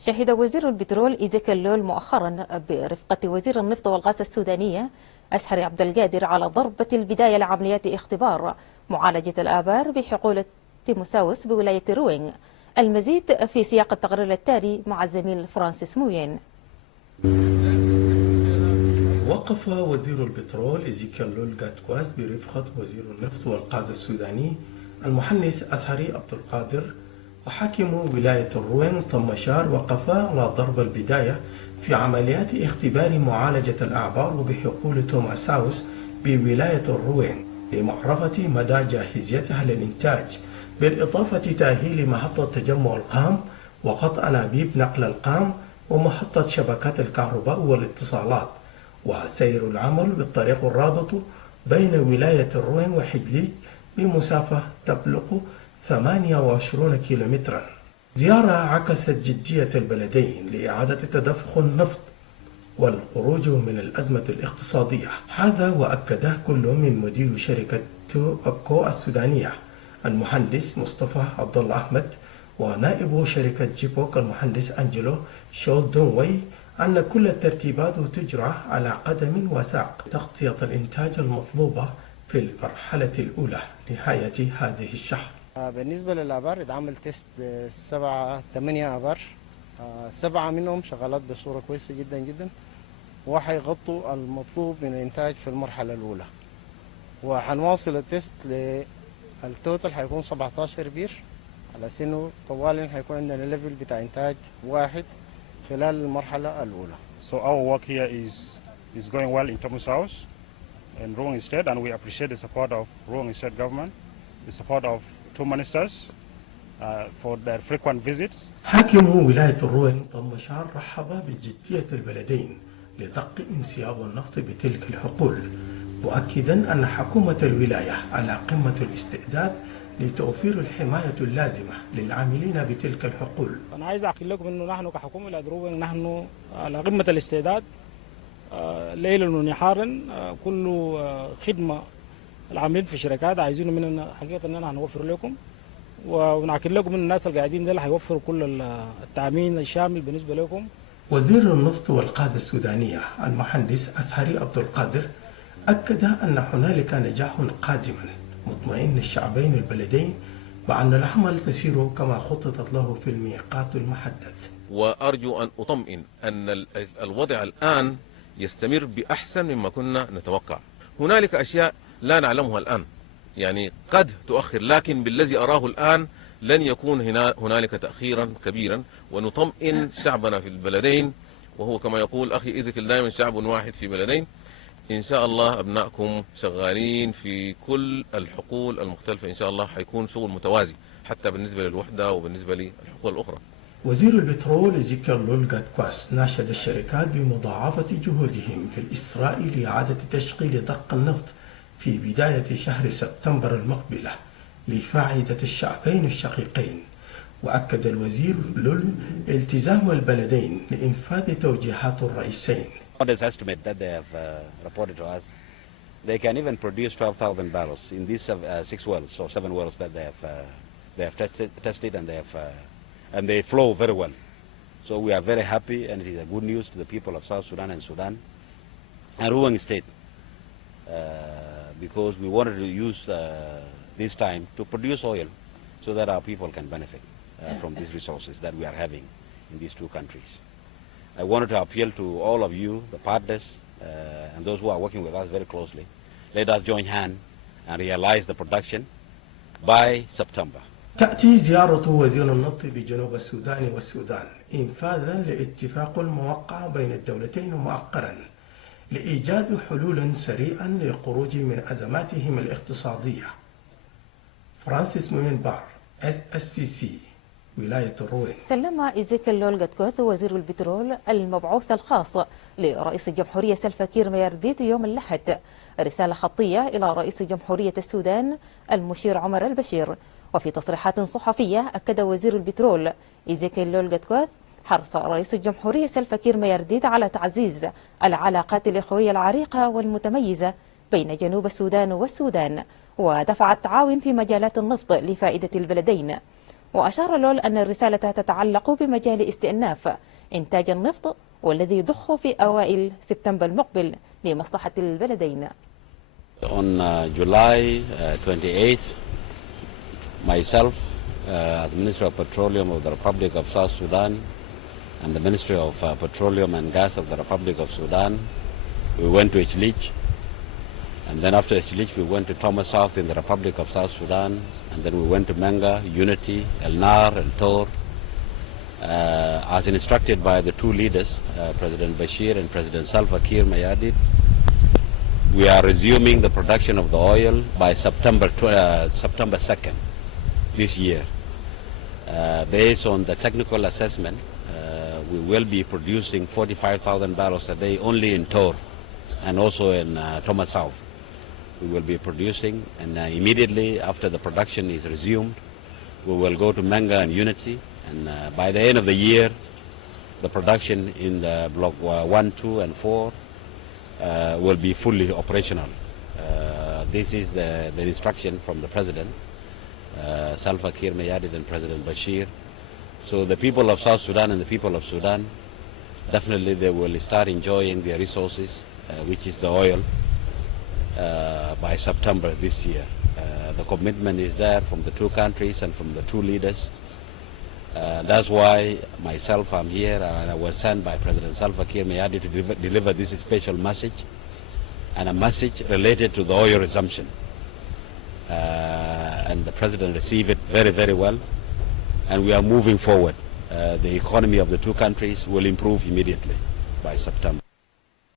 شهد وزير البترول إيزيكيل لول مؤخرا برفقة وزير النفط والغاز السودانية أسحري عبد القادر على ضربة البداية لعمليات اختبار معالجة الآبار بحقول تيموساوس بولاية روينغ. المزيد في سياق التقرير التالي مع الزميل فرانسيس موين. وقف وزير البترول إيزيكيل لول غاتكواس برفقة وزير النفط والغاز السوداني المهندس أسحري عبد القادر وحاكم ولاية الروين طمشار وقفا على ضرب البداية في عمليات اختبار معالجة الأعبار بحقول توماساوس بولاية الروين لمعرفة مدى جاهزيتها للإنتاج، بالإضافة تأهيل محطة تجمع القام وقطع أنابيب نقل القام ومحطة شبكات الكهرباء والاتصالات، وسير العمل بالطريق الرابط بين ولاية الروين وحجليج بمسافة تبلغ 28 كيلومترا. زيارة عكست جدية البلدين لإعادة تدفق النفط والخروج من الأزمة الاقتصادية. هذا وأكده كل من مدير شركة توبكو السودانية المهندس مصطفى عبد الله أحمد ونائب شركة جيبوك المهندس أنجلو شول دونوي أن كل الترتيبات تجرى على قدم وساق لتغطية الإنتاج المطلوبة في المرحلة الأولى نهاية هذه الشهر. بالنسبة للآبار اتعمل تيست 8 آبار، 7 منهم شغالات بصورة كويسة جدا جدا وحيغطوا المطلوب من الإنتاج في المرحلة الأولى، وحنواصل التيست للتوتال حيكون 17 بير على سنه طوال حيكون عندنا ليفل بتاع إنتاج واحد خلال المرحلة الأولى. So our work here is going well in Tamu South and Ruang State, and we appreciate the support of Ruang State government, the support of two ministers for their frequent visits. حاكم ولاية الروين طمشار رحب بجدية البلدين لدق انسياب النفط بتلك الحقول، مؤكدا أن حكومة الولاية على قمة الاستعداد لتوفير الحماية اللازمة للعاملين بتلك الحقول. أنا عايز أحكي لكم إنه نحن كحكومة الأدروبة نحن على قمة الاستعداد ليلا ونهارا، كل خدمة العاملين في الشركات عايزينه مننا حقيقة إننا هنوفر لكم، ونأكد لكم إن الناس القاعدين دول هيوفروا كل التأمين الشامل بالنسبة لكم. وزير النفط والغاز السودانية المهندس أسحري عبد القادر أكد أن هنالك نجاح قادما مطمئن الشعبين البلدين بأن العمل تسير كما خططت له في الميقات المحدد. وأرجو أن أطمئن أن الوضع الآن يستمر بأحسن مما كنا نتوقع. هنالك أشياء لا نعلمها الآن، يعني قد تؤخر، لكن بالذي أراه الآن لن يكون هنالك تأخيرا كبيرا، ونطمئن شعبنا في البلدين، وهو كما يقول أخي إيزيكيل دائما شعب واحد في بلدين. إن شاء الله أبنائكم شغالين في كل الحقول المختلفة، إن شاء الله حيكون شغل متوازي حتى بالنسبة للوحدة وبالنسبة للحقول الأخرى. وزير البترول إيزيكيل لول غاتكواس ناشد الشركات بمضاعفة جهودهم للإسراء لإعادة تشغيل دق النفط في بداية شهر سبتمبر المقبلة لفائدة الشعبين الشقيقين. وأكد الوزير لول التزام البلدين لإنفاذ توجيهات الرئيسين. Others estimate that they have reported to us they can even produce 12,000 barrels in these 6 wells or 7 wells that they have tested and they flow very well. So we are very happy, and it is a good news to the people of South Sudan and Sudan and Ruang State, because we wanted to use this time to produce oil so that our people can benefit from these resources that we are having in these two countries. I wanted to appeal to all of you, the partners, and those who are working with us very closely. Let us join hands and realize the production by September. تأتي زيارة وزير النفط بجنوب السودان والسودان إنفاذا لاتفاق الموقع بين الدولتين مؤخرا لإيجاد حلول سريعا للخروج من أزماتهم الاقتصادية. فرانسيس موين بار، SSPC، ولاية الروين. سلم إيزيكيل لول غاتكواس وزير البترول المبعوث الخاص لرئيس الجمهورية سلفا كير ميارديت يوم الأحد رسالة خطية إلى رئيس جمهورية السودان المشير عمر البشير. وفي تصريحات صحفية أكد وزير البترول إيزيكيل لول غاتكواس حرص رئيس الجمهورية سلفا كير ميارديت على تعزيز العلاقات الإخوية العريقة والمتميزة بين جنوب السودان والسودان ودفع التعاون في مجالات النفط لفائدة البلدين. وأشار لول أن الرسالة تتعلق بمجال استئناف إنتاج النفط والذي يضخ في أوائل سبتمبر المقبل لمصلحة البلدين. On July 28th, myself, as Minister of Petroleum of the Republic of South Sudan, and the Ministry of Petroleum and Gas of the Republic of Sudan, we went to Ichlich, and then after Ichlich we went to Thomas South in the Republic of South Sudan, and then we went to Menga, Unity, El Nar, El Tor, as instructed by the two leaders, President Bashir and President Salva Kiir Mayardit. We are resuming the production of the oil by September 2nd this year. Based on the technical assessment, we will be producing 45,000 barrels a day only in Tor and also in Thomas South. We will be producing, and immediately after the production is resumed, we will go to Menga and Unity, and by the end of the year, the production in the block 1, 2, and 4 will be fully operational. This is the instruction from the President, Salva Kiir Mayardit and President Bashir. So the people of South Sudan and the people of Sudan, definitely they will start enjoying their resources, which is the oil, by September this year. The commitment is there from the two countries and from the two leaders. That's why myself, I'm here, and I was sent by President Salva Kiir Mayardit to deliver this special message, and a message related to the oil resumption. And the President received it very, very well, and we are moving forward. The economy of the two countries will improve immediately by September.